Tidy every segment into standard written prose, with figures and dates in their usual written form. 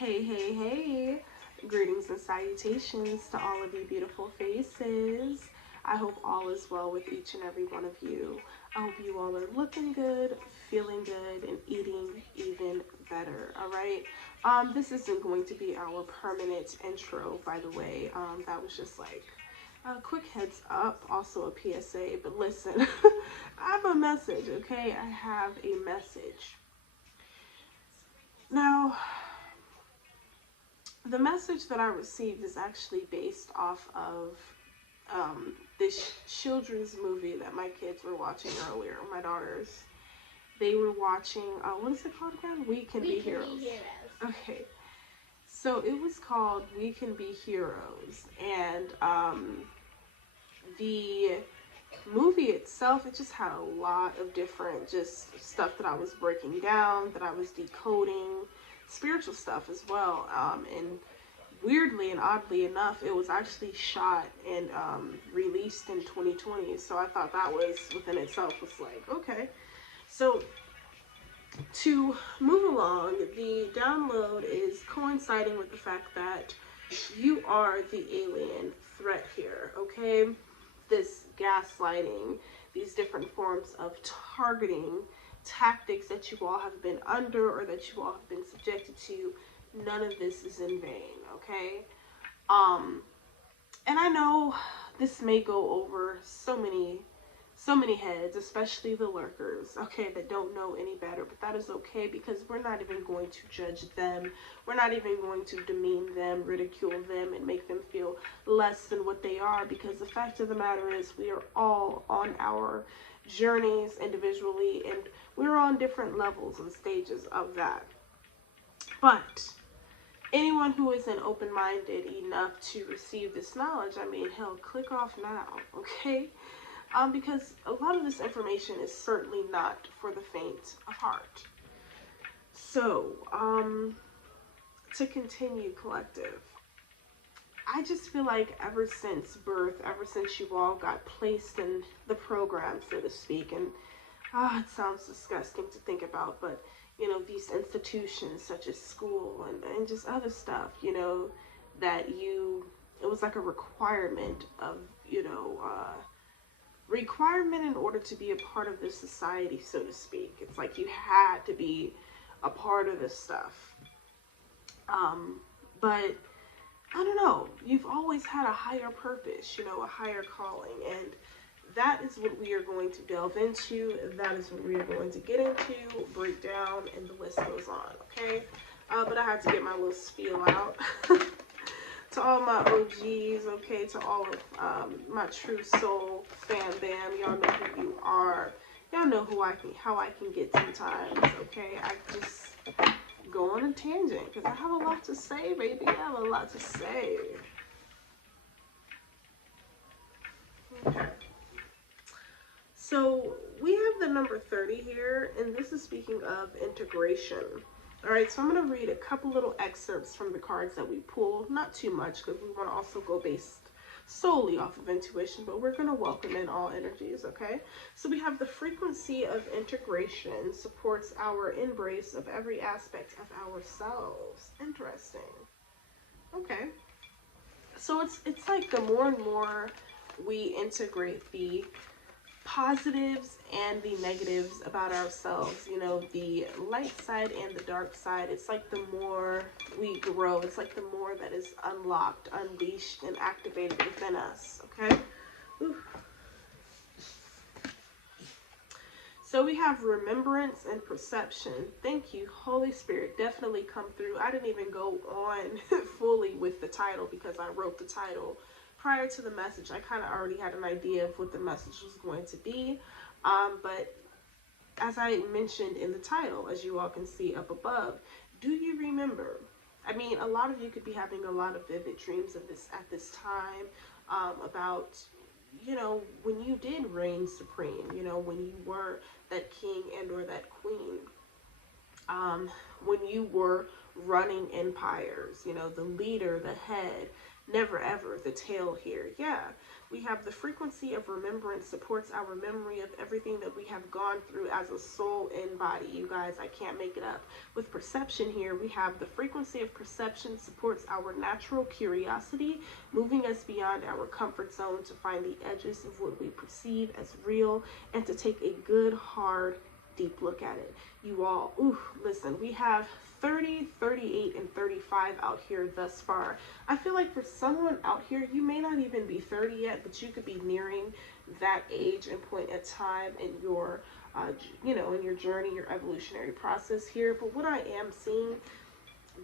Hey, hey, hey. Greetings and salutations to all of you beautiful faces. I hope all is well with each and every one of you. I hope you all are looking good, feeling good, and eating even better. All right. This isn't going to be our permanent intro, by the way. That was just like a quick heads up, also a PSA. But listen, I have a message, okay? I have a message. Now, the message that I received is actually based off of this children's movie that my kids were watching earlier. My daughters, they were watching. What is it called again? We Can Be Heroes. Okay, so it was called We Can Be Heroes, and the movie itself, it just had a lot of different just stuff that I was breaking down, that I was decoding, spiritual stuff as well, and weirdly and oddly enough, it was actually shot and released in 2020. So I thought that was within itself was like, okay. So to move along, the download is coinciding with the fact that you are the alien threat here, okay? This gaslighting, these different forms of targeting tactics that you all have been under or that you all have been subjected to, none of this is in vain, okay? Um, and I know this may go over so many heads, especially the lurkers, okay, that don't know any better, but that is okay because we're not even going to judge them. We're not even going to demean them, ridicule them, and make them feel less than what they are, because the fact of the matter is we are all on our journeys individually, and we're on different levels and stages of that. But anyone who isn't open-minded enough to receive this knowledge, I mean, hell, click off now, okay? Because a lot of this information is certainly not for the faint of heart. So, to continue, collective, I just feel like ever since birth, ever since you all got placed in the program, so to speak, and it sounds disgusting to think about, but these institutions such as school and just other stuff, that it was like a requirement of, requirement in order to be a part of this society, so to speak. It's like you had to be a part of this stuff. But I don't know, you've always had a higher purpose, a higher calling, and that is what we are going to delve into. That is what we are going to get into, break down, and the list goes on, okay? But I had to get my little spiel out. To all my OGs, okay, to all of my true soul fam bam, y'all know who you are. Y'all know how I can get sometimes, okay? I just go on a tangent because I have a lot to say, baby. I have a lot to say. Okay. So we have the number 30 here, and this is speaking of integration. All right, so I'm going to read a couple little excerpts from the cards that we pulled. Not too much, because we want to also go based solely off of intuition, but we're going to welcome in all energies, okay? So we have the frequency of integration supports our embrace of every aspect of ourselves. Interesting. Okay. So it's like the more and more we integrate the positives and the negatives about ourselves, the light side and the dark side, it's like the more we grow, it's like the more that is unlocked, unleashed, and activated within us, okay? Ooh. So we have remembrance and perception. Thank you, Holy Spirit. Definitely come through. I didn't even go on fully with the title because I wrote the title prior to the message. I kind of already had an idea of what the message was going to be. But as I mentioned in the title, as you all can see up above, do you remember? I mean, a lot of you could be having a lot of vivid dreams of this at this time, about, when you did reign supreme, when you were that king and or that queen, when you were running empires, the leader, the head. never ever, the tail here. Yeah, we have the frequency of remembrance supports our memory of everything that we have gone through as a soul and body. You guys, I can't make it up. With perception here, we have the frequency of perception supports our natural curiosity, moving us beyond our comfort zone to find the edges of what we perceive as real and to take a good, hard, deep look at it. You all, listen, we have 30, 38, and 35 out here thus far. I feel like for someone out here, you may not even be 30 yet, but you could be nearing that age and point of time in your, in your journey, your evolutionary process here. But what I am seeing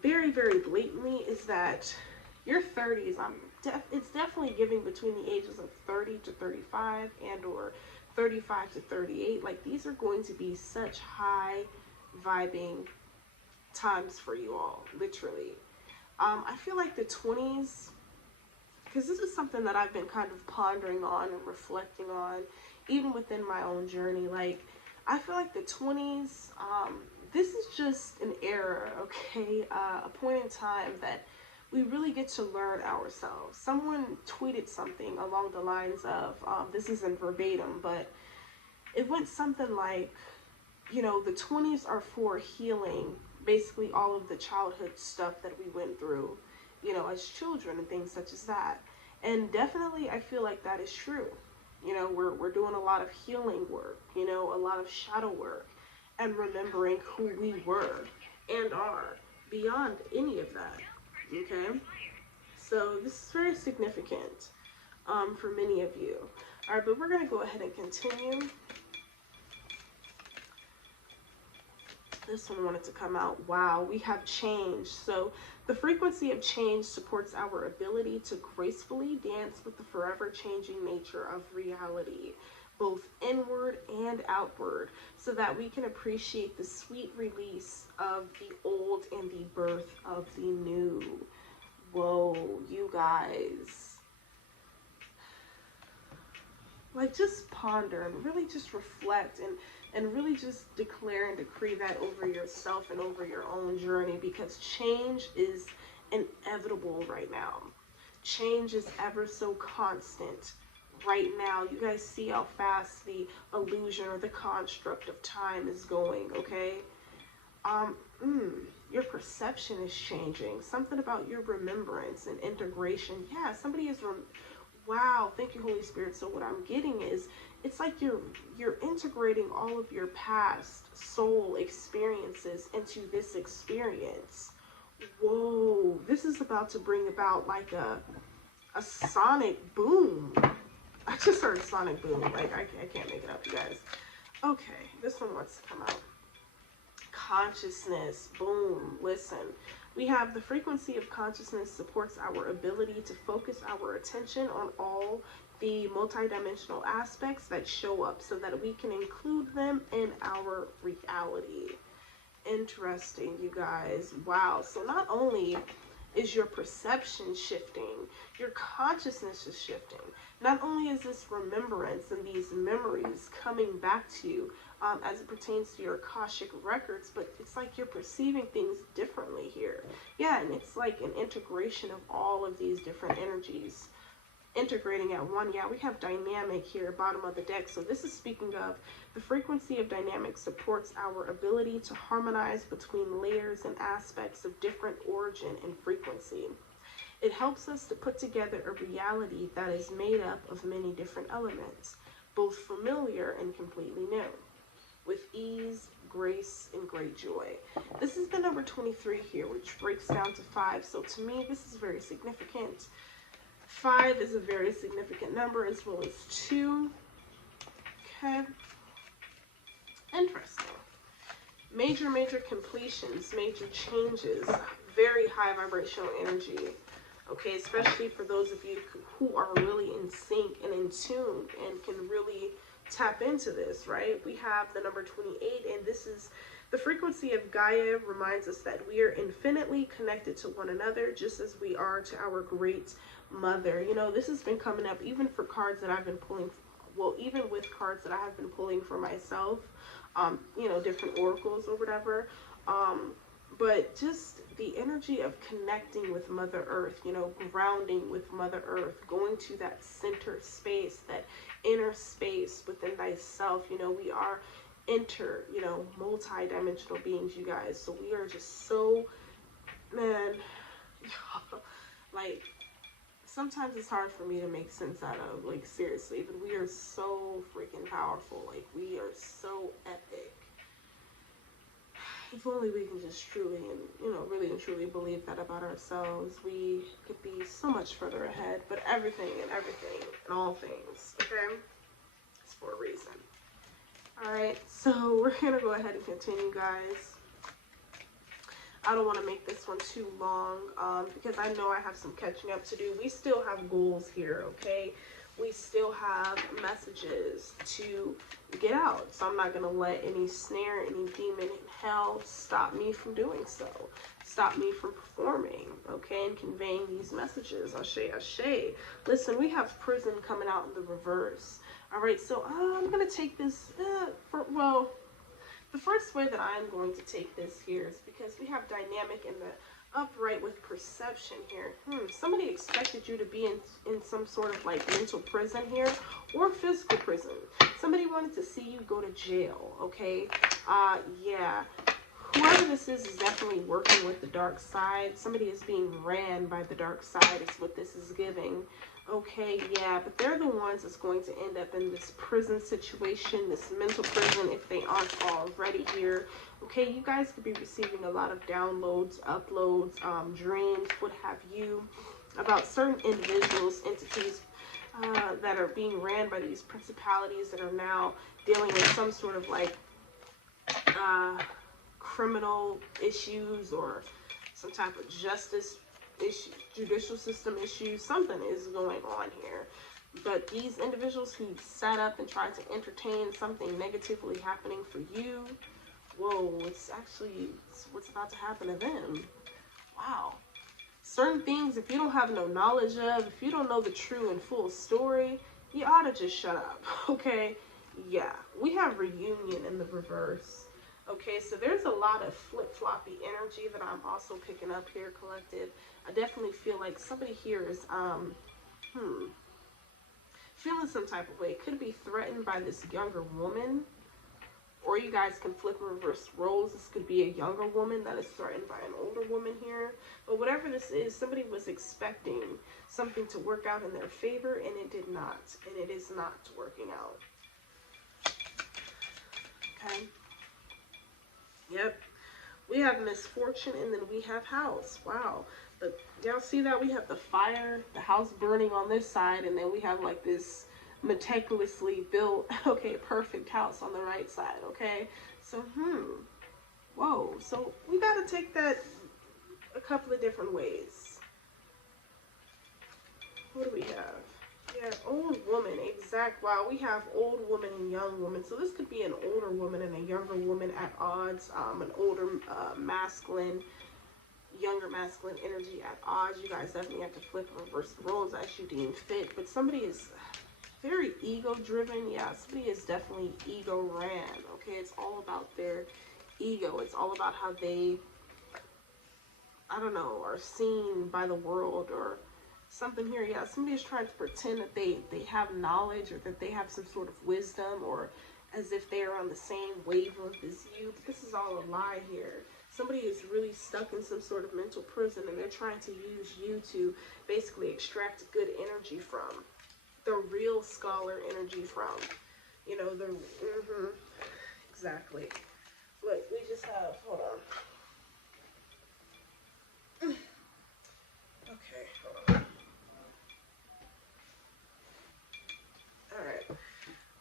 very, very blatantly is that your 30s, it's definitely giving between the ages of 30 to 35 and or 35 to 38. Like, these are going to be such high vibing times for you all, literally. I feel like the 20s, because this is something that I've been kind of pondering on and reflecting on, even within my own journey. Like, I feel like the 20s, this is just an era, okay? A point in time that we really get to learn ourselves. Someone tweeted something along the lines of, this isn't verbatim, but it went something like, the 20s are for healing basically all of the childhood stuff that we went through, as children and things such as that. And definitely I feel like that is true. We're doing a lot of healing work, a lot of shadow work and remembering who we were and are beyond any of that. Okay? So this is very significant for many of you. All right, but we're going to go ahead and continue. This one wanted to come out. Wow, we have change. So the frequency of change supports our ability to gracefully dance with the forever changing nature of reality, both inward and outward, so that we can appreciate the sweet release of the old and the birth of the new. Whoa, you guys. Like, just ponder and really just reflect and really just declare and decree that over yourself and over your own journey, because change is inevitable right now. Change is ever so constant right now. You guys see how fast the illusion or the construct of time is going, okay? Your perception is changing. Something about your remembrance and integration. Yeah, somebody is wow, thank you, Holy Spirit. So what I'm getting is, it's like you're integrating all of your past soul experiences into this experience. Whoa, this is about to bring about like a sonic boom. I just heard sonic boom. Like, I can't make it up, you guys. Okay, this one wants to come out. Consciousness, boom. Listen, we have the frequency of consciousness supports our ability to focus our attention on all the multidimensional aspects that show up so that we can include them in our reality. Interesting, you guys. Wow. So not only is your perception shifting, your consciousness is shifting. Not only is this remembrance and these memories coming back to you as it pertains to your Akashic records, but it's like you're perceiving things differently here. Yeah, and it's like an integration of all of these different energies integrating at one. Yeah, we have dynamic here, bottom of the deck. So this is speaking of the frequency of dynamic supports our ability to harmonize between layers and aspects of different origin and frequency. It helps us to put together a reality that is made up of many different elements, both familiar and completely new, with ease, grace, and great joy. This is the number 23 here, which breaks down to 5. So to me, this is very significant. 5 is a very significant number, as well as 2. Okay. Interesting. Major completions, major changes, very high vibrational energy. Okay, especially for those of you who are really in sync and in tune and can really tap into this, right? We have the number 28, and this is the frequency of Gaia. Reminds us that we are infinitely connected to one another, just as we are to our great mother. This has been coming up even for cards that I've been pulling, well, even with cards that I have been pulling for myself, different oracles or whatever. but just the energy of connecting with Mother Earth, you know, grounding with Mother Earth, going to that center space, that inner space within thyself. You know, we are you know, multi-dimensional beings, you guys. So we are just so, man, like, sometimes it's hard for me to make sense out of, like, seriously, but we are so freaking powerful. Like, we are so epic. If only we can just truly and, you know, really and truly believe that about ourselves, we could be so much further ahead. But everything and all things, okay, it's for a reason. All right, so we're gonna go ahead and continue, guys. I don't want to make this one too long because I know I have some catching up to do. We still have goals here, okay? We still have messages to get out. So I'm not going to let any snare, any demon in hell stop me from doing so. Stop me from performing, okay, and conveying these messages. Ashe, ashe. Listen, we have prison coming out in the reverse. All right, so I'm going to take this, the first way that I'm going to take this here is because we have dynamic in the upright with perception here. Somebody expected you to be in some sort of like mental prison here or physical prison. Somebody wanted to see you go to jail, okay? Yeah. Whoever this is definitely working with the dark side. Somebody is being ran by the dark side is what this is giving. Okay, yeah, but they're the ones that's going to end up in this prison situation, this mental prison, if they aren't already here. Okay, you guys could be receiving a lot of downloads, uploads, dreams, what have you, about certain individuals, entities that are being ran by these principalities that are now dealing with some sort of like criminal issues or some type of justice issues, judicial system issues. Something is going on here. But these individuals who sat up and tried to entertain something negatively happening for you, whoa, it's what's about to happen to them. Wow. Certain things, if you don't have no knowledge of, if you don't know the true and full story, you ought to just shut up, okay? Yeah, we have reunion in the reverse. Okay, so there's a lot of flip-floppy energy that I'm also picking up here, collective. I definitely feel like somebody here is, feeling some type of way. It could be threatened by this younger woman, or you guys can flip and reverse roles. This could be a younger woman that is threatened by an older woman here. But whatever this is, somebody was expecting something to work out in their favor, and it did not. And it is not working out. Okay. Yep. We have misfortune, and then we have house. Wow. But y'all see that? We have the fire, the house burning on this side, and then we have like this meticulously built, okay, perfect house on the right side, okay? So, whoa. So we got to take that a couple of different ways. What do we have? Yeah, old woman, exact. Wow, we have old woman and young woman. So this could be an older woman and a younger woman at odds. An older masculine, younger masculine energy at odds. You guys definitely have to flip and reverse the roles as you deem fit. But somebody is very ego-driven. Yeah, somebody is definitely ego-ran. Okay, it's all about their ego. It's all about how they, I don't know, are seen by the world or something here. Yeah, somebody is trying to pretend that they have knowledge or that they have some sort of wisdom or as if they are on the same wavelength as you. But this is all a lie here. Somebody is really stuck in some sort of mental prison and they're trying to use you to basically extract good energy from. The real scholar energy from. You know, exactly. Look, we just have, hold on. Okay, hold on. Alright,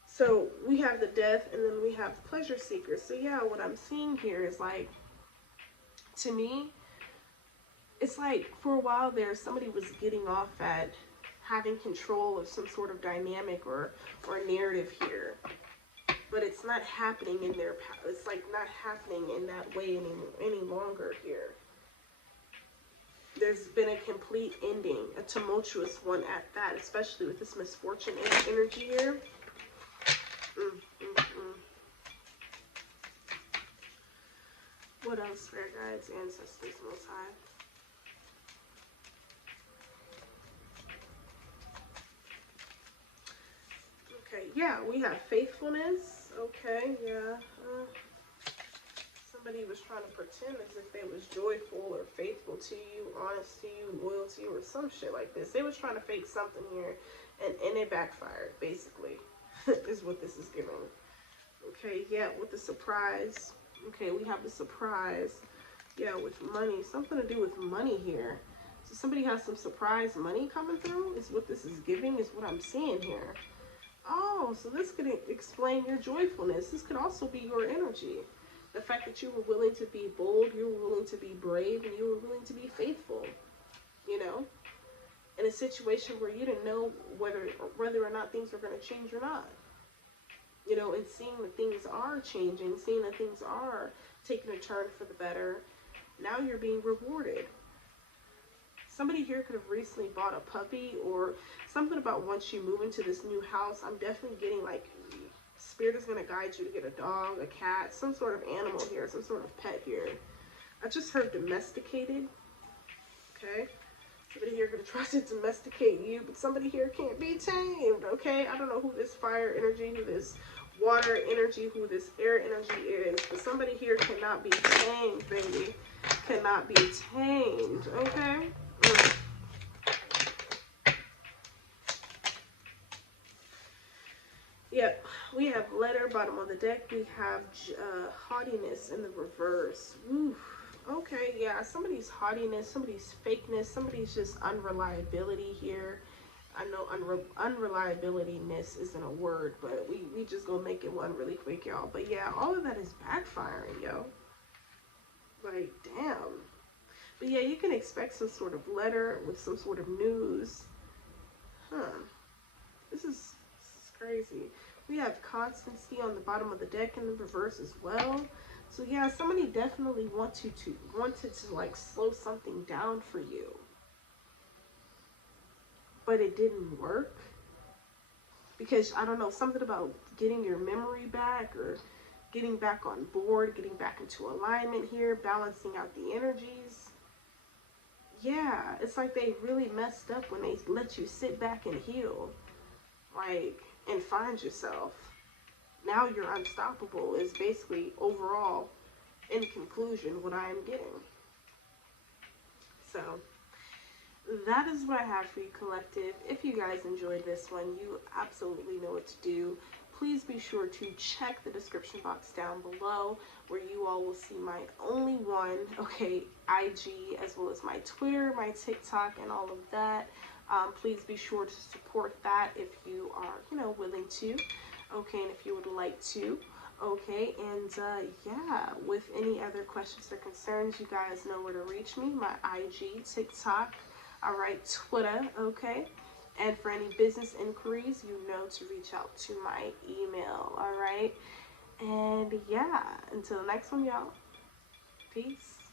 so we have the death and then we have the pleasure seekers. So yeah, what I'm seeing here is like, to me, it's like for a while there, somebody was getting off at having control of some sort of dynamic or narrative here. But it's not happening in their, it's like not happening in that way any longer here. There's been a complete ending, a tumultuous one at that, especially with this misfortune energy here. What else spirit guides, ancestors, Most High. Okay, yeah, we have faithfulness. Okay, yeah. Somebody was trying to pretend as if they was joyful or faithful to you, honest to you, loyal to you, or some shit like this. They was trying to fake something here, and it backfired, basically, is what this is giving. Okay, yeah, with the surprise. Okay, we have the surprise. Yeah, with money. Something to do with money here. So somebody has some surprise money coming through, is what this is giving, is what I'm seeing here. Oh, so this could explain your joyfulness. This could also be your energy. The fact that you were willing to be bold, you were willing to be brave, and you were willing to be faithful, you know, in a situation where you didn't know whether or not things were going to change or not. You know, and seeing that things are changing, seeing that things are taking a turn for the better, now you're being rewarded. Somebody here could have recently bought a puppy, or something about once you move into this new house. I'm definitely getting like Spirit is going to guide you to get a dog, a cat, some sort of animal here, some sort of pet here. I just heard domesticated. Okay. Somebody here going to try to domesticate you, but somebody here can't be tamed. Okay. I don't know who this fire energy, who this water energy, who this air energy is, but somebody here cannot be tamed, baby. Cannot be tamed. Okay. Yep, we have letter, bottom of the deck. We have haughtiness in the reverse. Oof. Okay, yeah, somebody's haughtiness, somebody's fakeness, somebody's just unreliability here. I know unreliabilityness isn't a word, but we just gonna make it one really quick, y'all. But yeah, all of that is backfiring, yo. Like, damn. But yeah, you can expect some sort of letter with some sort of news. Huh. This is crazy. We have constancy on the bottom of the deck in the reverse as well. So yeah, somebody definitely wanted to like slow something down for you, but it didn't work because I don't know, something about getting your memory back or getting back on board, getting back into alignment here, balancing out the energies. Yeah, it's like they really messed up when they let you sit back and heal, like, and find yourself. Now you're unstoppable is basically overall, in conclusion, what I am getting. So that is what I have for you, collective. If you guys enjoyed this one, you absolutely know what to do. Please be sure to check the description box down below where you all will see my only one, okay, IG, as well as my Twitter, my TikTok, and all of that. Please be sure to support that if you are, you know, willing to. Okay, and if you would like to. Okay, and yeah, with any other questions or concerns, you guys know where to reach me. My IG, TikTok, all right, Twitter, okay? And for any business inquiries, you know to reach out to my email, all right? And yeah, until the next one, y'all. Peace.